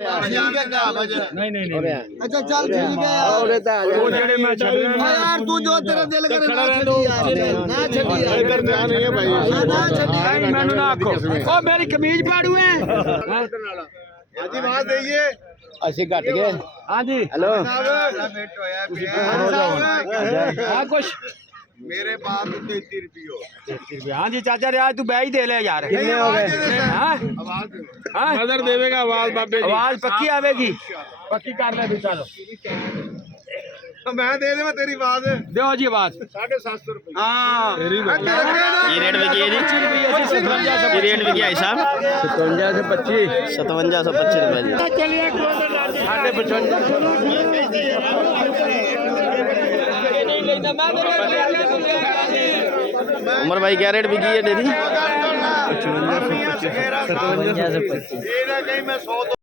नहीं नहीं नहीं अच्छा चल ठीक है वो जेड़े मैं छड़ना यार तू जो तेरा दिल करे ना छड़ी यार ना छड़ी यार इधर ध्यान नहीं है भाई ना छड़ी नहीं मैनू ना आखो ओ मेरी कमीज फाड़ू है हाजी बात दइए ਅਸੀਂ ਘਟ गए हां जी हेलो हां कुछ मेरे पास 33 रुपये हां जी चाचा रियाज तू बैठ दे ले यार कितने हो गए हां हां नजर देवेगा आवाज बाबे आवाज पक्की आवेगी पक्की कर ले भी चलो मैं दे देवा तेरी आवाज दो जी आवाज 750 रुपये हां ये रेट में की है जी ये रेट में क्या है साहब 57 से 25 5725 रुपए जी साढ़े 55 उमर भाई क्या रेट बिकी है डेरी 57 से 25 कहीं मैं 100